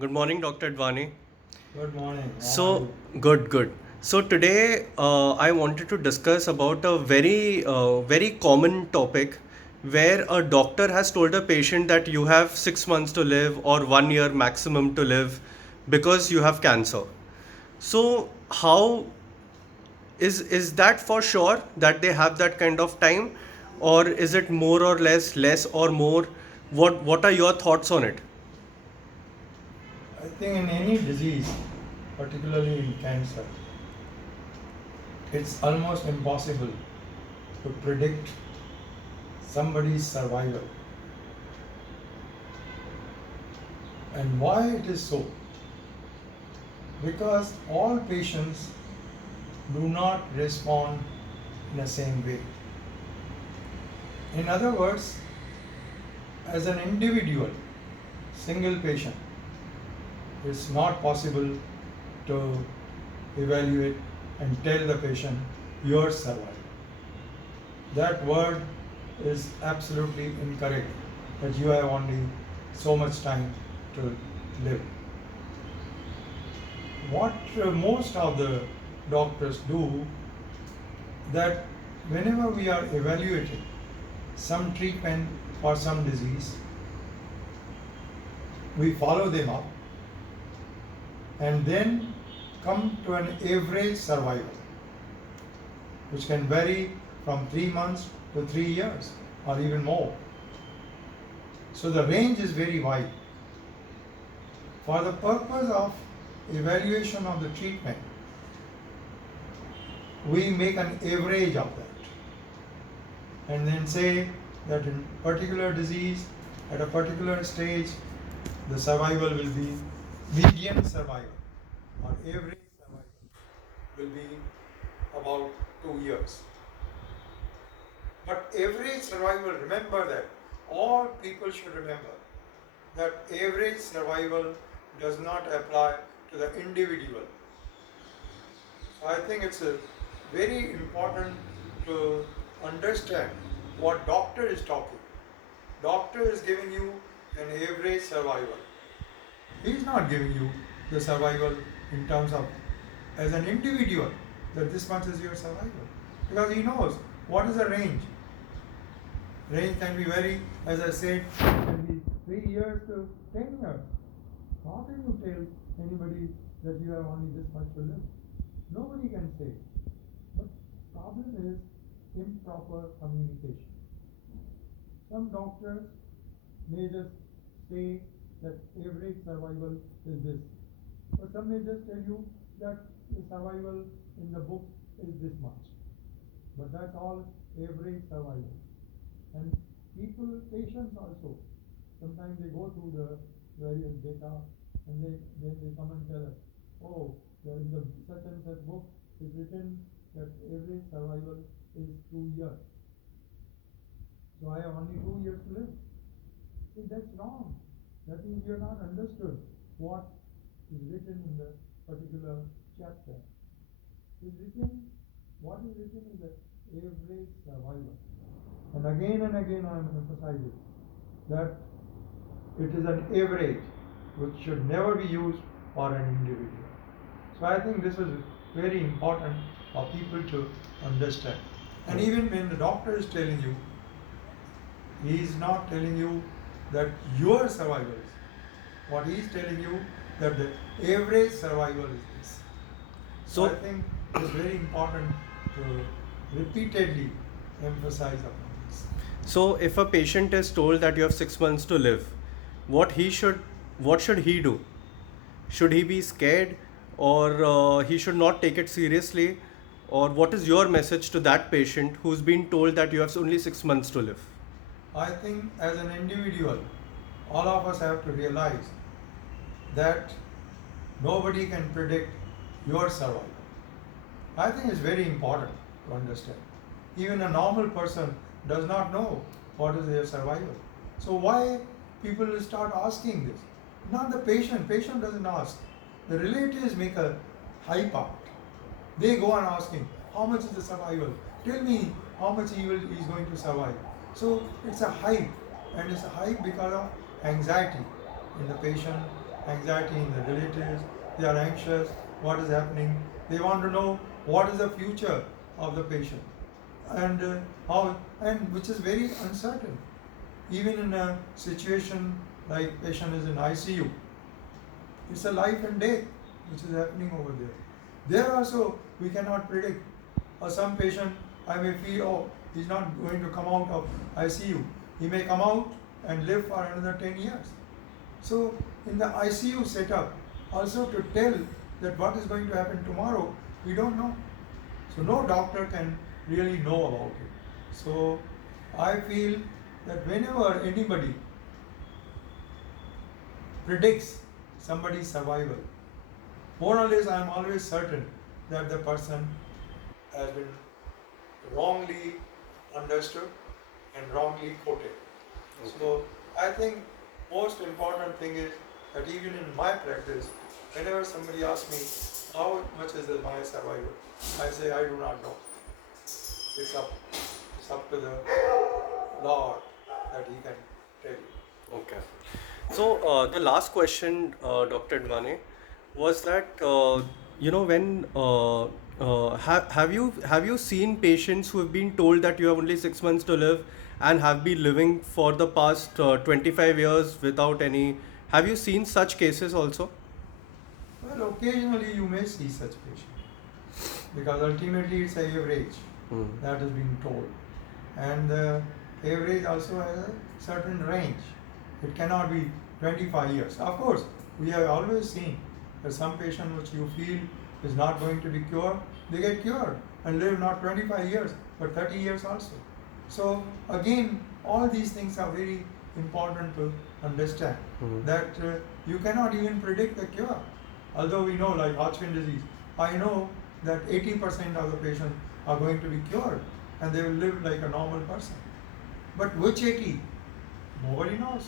Good morning, Dr. Advani. Good morning. How are So, you? good. So today I wanted to discuss about a very common topic where a doctor has told a patient that you have 6 months to live or 1 year maximum to live because you have cancer. So, how is that for sure that they have that kind of time, or is it more or less or more? What are your thoughts on it? I think in any disease, particularly in cancer, it's almost impossible to predict somebody's survival. And why it is so? Because all patients do not respond in the same way. In other words, as an individual, single patient, it's not possible to evaluate and tell the patient your survival. That word is absolutely incorrect, that you have only so much time to live. What most of the doctors do, that whenever we are evaluating some treatment for some disease, we follow them up and then come to an average survival, which can vary from 3 months to 3 years or even more. So the range is very wide. For the purpose of evaluation of the treatment, we make an average of that and then say that in particular disease at a particular stage the survival will be median survival or average survival will be about 2 years. But average survival, remember that all people should remember that average survival does not apply to the individual. So I think it's very important to understand what doctor is talking. Doctor is giving you an average survival. He is not giving you the survival in terms of as an individual that this much is your survival, because he knows what is the range. Range can be very, as I said, can be 3 years to 10 years. How can you tell anybody that you have only this much to live? Nobody can say. But problem is improper communication. Some doctors may just say that average survival is this. But some may just tell you that the survival in the book is this much. But that's all average survival. And people, patients also, sometimes they go through the various data and they come and tell us, oh, in the such and such book is written that average survival is 2 years. So I have only 2 years to live. See, that's wrong. That means you have not understood what is written in the particular chapter. What is written is the average survival. And again I am emphasizing that it is an average which should never be used for an individual. So I think this is very important for people to understand. And even when the doctor is telling you, he is not telling you that your survival is. What he is telling you that the average survival is this. So I So, think it's very important to repeatedly emphasize upon this. So, if a patient is told that you have 6 months to live, what he should, what should he do? Should he be scared, or he should not take it seriously, or what is your message to that patient who's been told that you have only 6 months to live? I think as an individual, all of us have to realize that nobody can predict your survival. I think it's very important to understand. Even a normal person does not know what is their survival. So why people will start asking this? Not the patient. Patient doesn't ask. The relatives make a hype out. They go on asking, how much is the survival? Tell me how much he is going to survive. So it's a hype, and it's a hype because of anxiety in the patient anxiety in the relatives, they are anxious, what is happening, they want to know what is the future of the patient and how, and which is very uncertain. Even in a situation like patient is in ICU, it's a life and death which is happening over there. There also we cannot predict. Or some patient I may feel, oh, he's not going to come out of ICU. He may come out and live for another 10 years. So in the ICU setup, also to tell that what is going to happen tomorrow, we don't know. So no doctor can really know about it. So I feel that whenever anybody predicts somebody's survival, more or less I am always certain that the person has been wrongly understood and wrongly quoted. Okay. So I think most important thing is that even in my practice, whenever somebody asks me how much is my survival, I say I do not know. It's up to the Lord that He can tell you. Okay. So the last question, Dr. Dwane, was that when have you seen patients who have been told that you have only 6 months to live and have been living for the past 25 years without any? Have you seen such cases also? Well, occasionally you may see such patients because ultimately it's a average Hmm. that is being told, and the average also has a certain range. It cannot be 25 years. Of course, we have always seen that some patient which you feel is not going to be cured, they get cured and live not 25 years but 30 years also. So again, all these things are very important to understand Mhm. that you cannot even predict the cure. Although we know, like Hodgkin disease, I know that 80% of the patients are going to be cured and they will live like a normal person. But which 80? Nobody knows.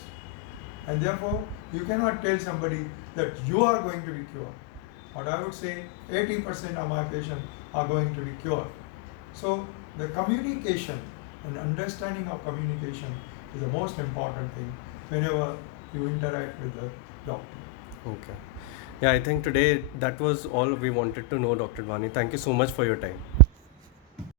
And therefore, you cannot tell somebody that you are going to be cured. But I would say 80% of my patients are going to be cured. So the communication and understanding of communication is the most important thing whenever you interact with the doctor. Okay. Yeah, I think today that was all we wanted to know, Dr. Dwane. Thank you so much for your time.